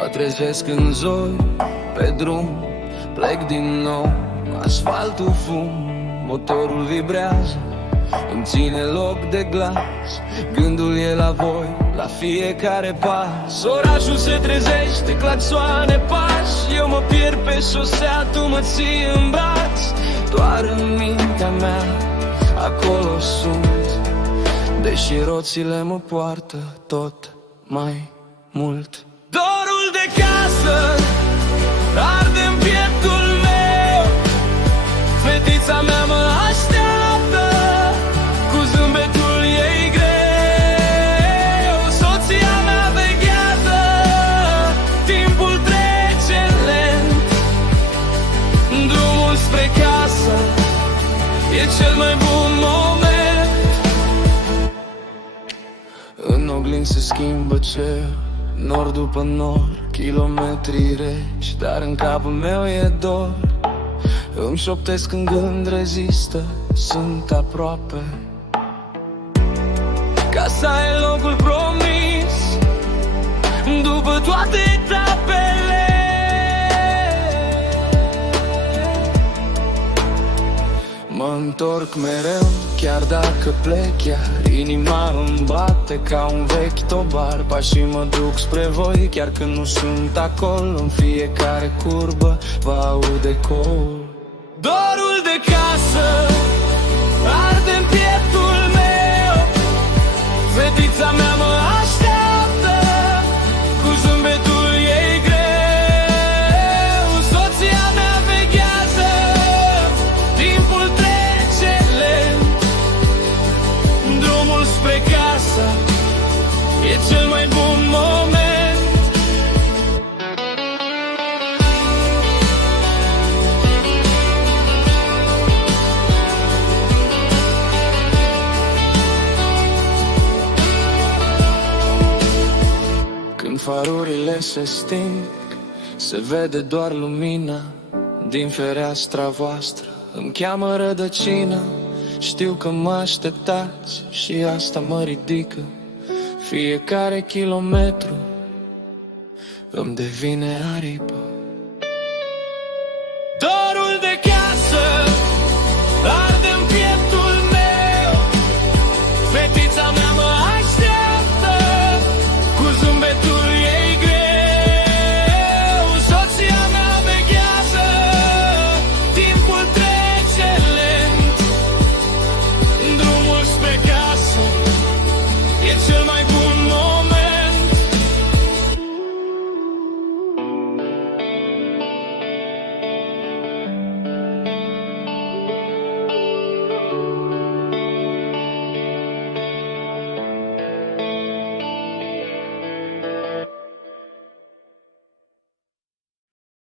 Mă trezesc în zori, pe drum, plec din nou. Asfaltul fum, motorul vibrează, îmi ține loc de glas. Gândul e la voi, la fiecare pas. Orașul se trezește, claxoane pași. Eu mă pierd pe șosea, tu mă ții în braț. Doar în mintea mea, acolo sunt, deși roțile mă poartă tot mai mult. Dorul de casă arde în pieptul meu. Fetița mea mă așteaptă, cu zâmbetul ei greu. Soția mea veghează, timpul trece lent. Drumul spre casă e cel mai bun moment. În oglindi se schimbă cer, nor după nor, kilometri reci, dar în capul meu e dor. Îmi șoptesc în gând, rezistă, sunt aproape. Casa e locul promis, după toate etapele. Mă întorc mereu, chiar dacă plec, iar inima îmi bate ca un vechi tobar. Pașii mă duc spre voi, chiar când nu sunt acolo. În fiecare curbă vă aud ecoul. Dorul de casă arde în pieptul meu. Fetița mea mă așteaptă, cu zâmbetul ei greu. Soția mea veghează, timpul trece lent. Drumul spre casă e cel mai bun moment. Când farurile se sting, se vede doar lumina din fereastra voastră. Îmi cheamă rădăcina, știu că mă așteptați și asta mă ridică. Fiecare kilometru îmi devine aripă.